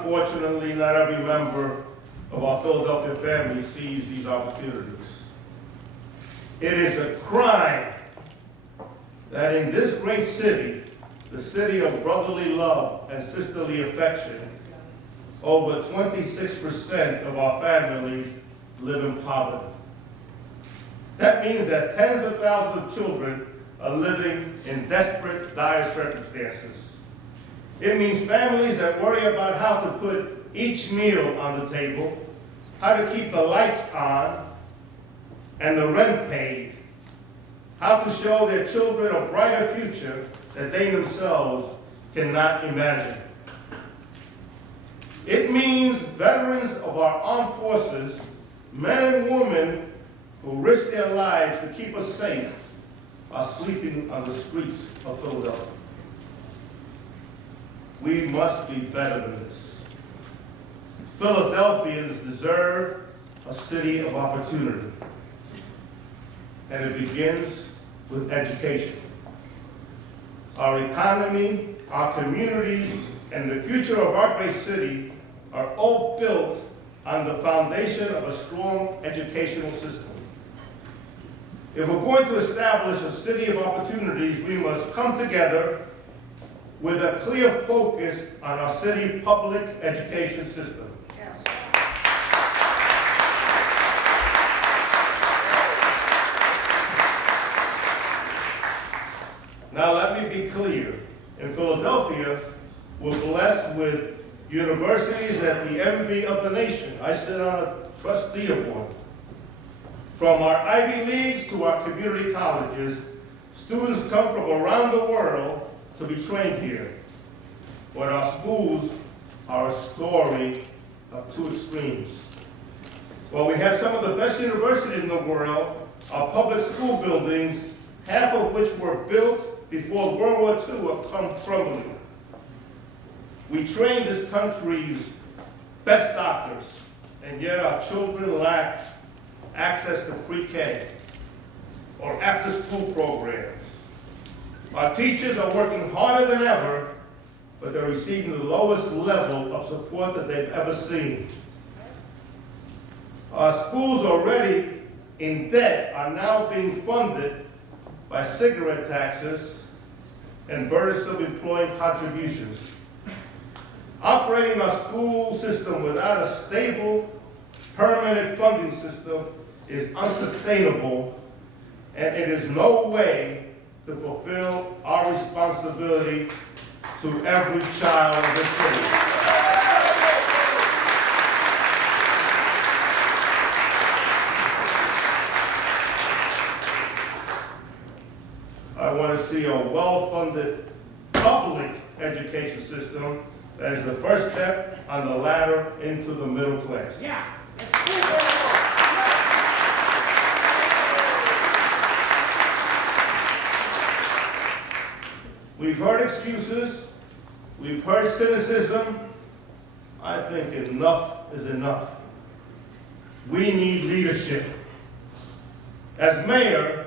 unfortunately, not every member of our Philadelphia family sees these opportunities. It is a crime that in this great city, the city of brotherly love and sisterly affection, over 26% of our families live in poverty. That means that tens of thousands of children are living in desperate, dire circumstances. It means families that worry about how to put each meal on the table, how to keep the lights on and the rent paid, how to show their children a brighter future that they themselves cannot imagine. It means veterans of our armed forces, men and women who risk their lives to keep us safe, are sleeping on the streets of Philadelphia. We must be better than this. Philadelphians deserve a city of opportunity, and it begins with education. Our economy, our communities, and the future of our great city are all built on the foundation of a strong educational system. If we're going to establish a city of opportunities, we must come together with a clear focus on our city public education system. Now let me be clear. In Philadelphia, we're blessed with universities at the envy of the nation. I sit on a trustee board. From our Ivy Leagues to our community colleges, students come from around the world to be trained here. But our schools are a story of two extremes. While we have some of the best universities in the world, our public school buildings, half of which were built before World War II, have come crumbling. We train this country's best doctors, and yet our children lack access to pre-K or after-school programs. Our teachers are working harder than ever, but they're receiving the lowest level of support that they've ever seen. Our schools already in debt are now being funded by cigarette taxes and burdensome employee contributions. Operating our school system without a stable, permanent funding system is unsustainable, and it is no way to fulfill our responsibility to every child of the city. I want to see a well-funded public education system that is the first step on the ladder into the middle class. Yeah. We've heard excuses, we've heard cynicism. I think enough is enough. We need leadership. As mayor,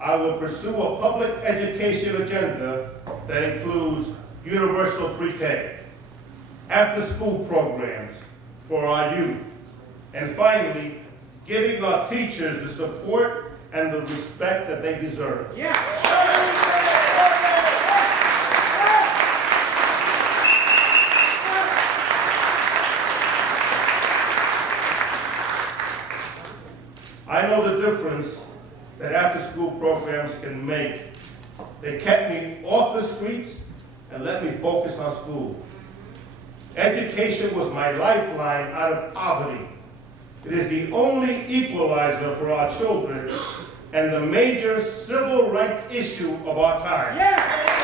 I will pursue a public education agenda that includes universal pre-K, after-school programs for our youth, and finally, giving our teachers the support and the respect that they deserve. Yeah. I know the difference that after-school programs can make. They kept me off the streets and let me focus on school. Education was my lifeline out of poverty. It is the only equalizer for our children and the major civil rights issue of our time. Yeah.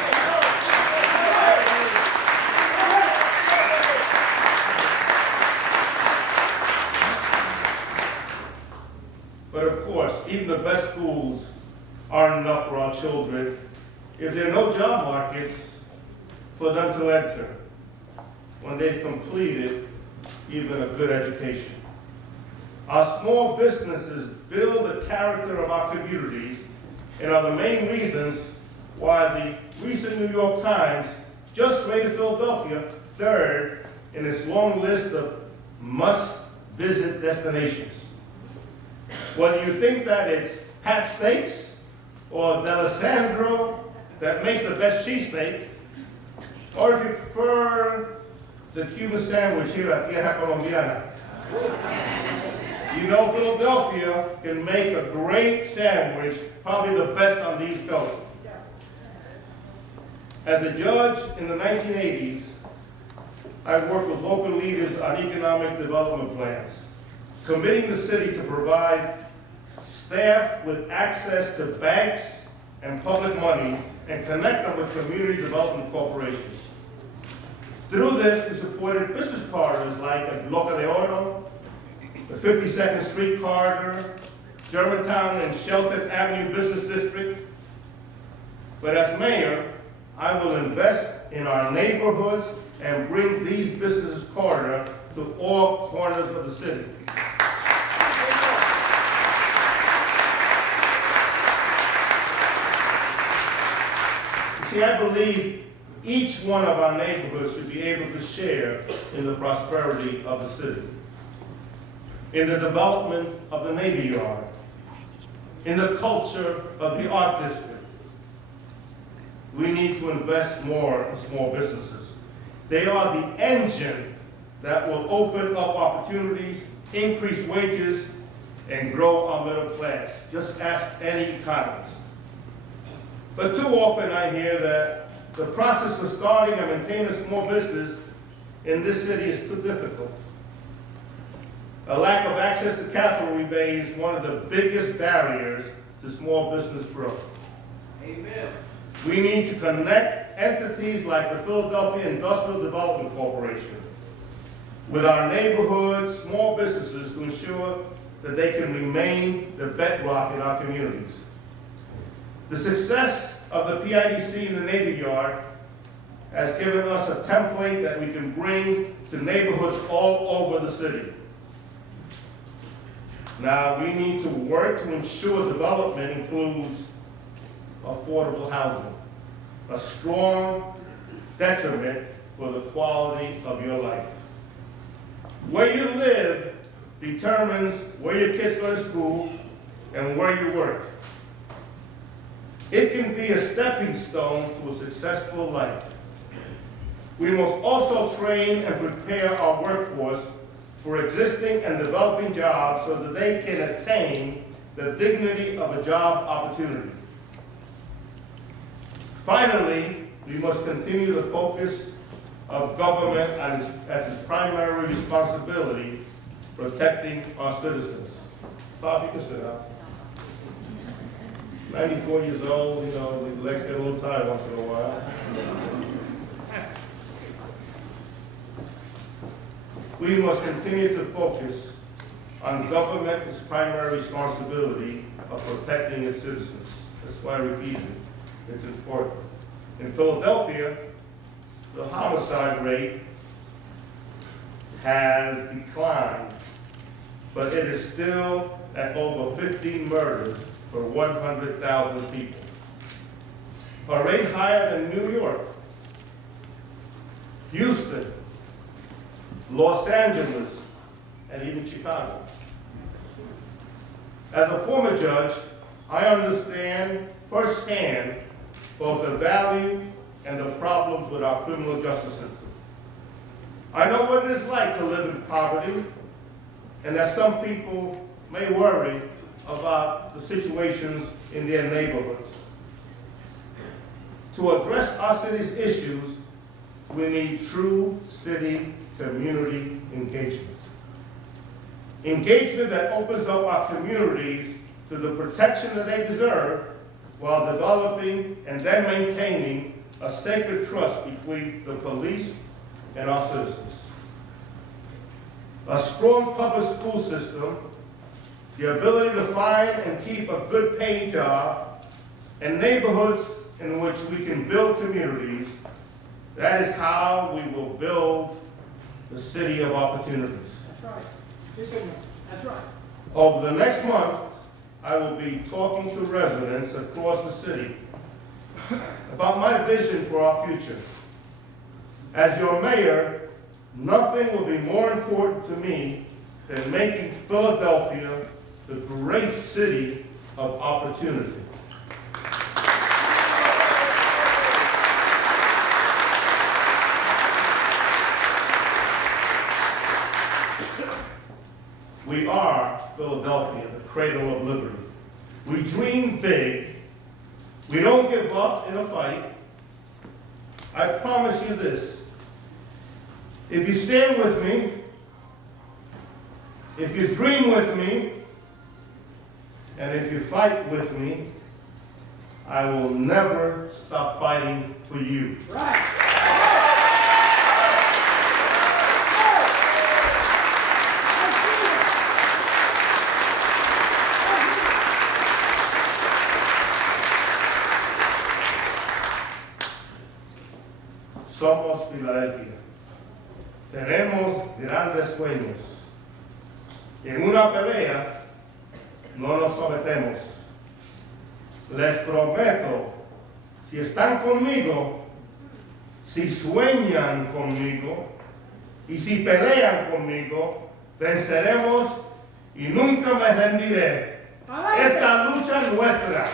But of course, even the best schools aren't enough for our children if there are no job markets for them to enter when they've completed even a good education. Our small businesses build the character of our communities and are the main reasons why the recent New York Times just rated Philadelphia third in its long list of must-visit destinations. Whether you think that it's Pat Steaks or D'Alessandro that makes the best cheesesteak, or if you prefer the Cuban sandwich here at Tierra Colombiana. You know Philadelphia can make a great sandwich, probably the best on the East Coast. As a judge in the 1980s, I worked with local leaders on economic development plans, committing the city to provide staff with access to banks and public money and connect them with community development corporations. Through this, we supported business corridors like the Bloque de Oro, the 52nd Street corridor, Germantown and Shelton Avenue Business District. But as mayor, I will invest in our neighborhoods and bring these business corridors to all corners of the city. See, I believe each one of our neighborhoods should be able to share in the prosperity of the city, in the development of the Navy Yard, in the culture of the art district. We need to invest more in small businesses. They are the engine that will open up opportunities, increase wages, and grow our middle class. Just ask any economist. But too often I hear that the process of starting and maintaining a small business in this city is too difficult. A lack of access to capital remains one of the biggest barriers to small business growth. Amen. We need to connect entities like the Philadelphia Industrial Development Corporation with our neighborhood small businesses to ensure that they can remain the bedrock in our communities. The success of the PIDC in the Navy Yard has given us a template that we can bring to neighborhoods all over the city. Now, we need to work to ensure development includes affordable housing, a strong detriment for the quality of your life. Where you live determines where your kids go to school and where you work. It can be a stepping stone to a successful life. We must also train and prepare our workforce for existing and developing jobs so that they can attain the dignity of a job opportunity. Finally, we must continue the focus of government as its primary responsibility, protecting our citizens. Bob, you can sit down. 94 years old, you know, the legs get a little tired once in a while. We must continue to focus on government's primary responsibility of protecting its citizens. That's why I repeat it. It's important. In Philadelphia, the homicide rate has declined, but it is still at over 15 murders for 100,000 people. A rate higher than New York, Houston, Los Angeles, and even Chicago. As a former judge, I understand firsthand both the value and the problems with our criminal justice system. I know what it is like to live in poverty, and that some people may worry about the situations in their neighborhoods. To address our city's issues, we need true city community engagement. Engagement that opens up our communities to the protection that they deserve while developing and then maintaining a sacred trust between the police and our citizens. A strong public school system, the ability to find and keep a good paying job, and neighborhoods in which we can build communities, that is how we will build the city of opportunities. That's right. That's right. Over the next month, I will be talking to residents across the city about my vision for our future. As your mayor, Nothing will be more important to me than making Philadelphia the great city of opportunity. We are Philadelphia, the cradle of liberty. We dream big. We don't give up in a fight. I promise you this. If you stand with me, if you dream with me, and if you fight with me, I will never stop fighting for you. Right. Somos Filadelfia. Tenemos grandes sueños. En una pelea no nos sometemos. Les prometo, si están conmigo, si sueñan conmigo y si pelean conmigo, venceremos y nunca me rendiré. Esta lucha es nuestra.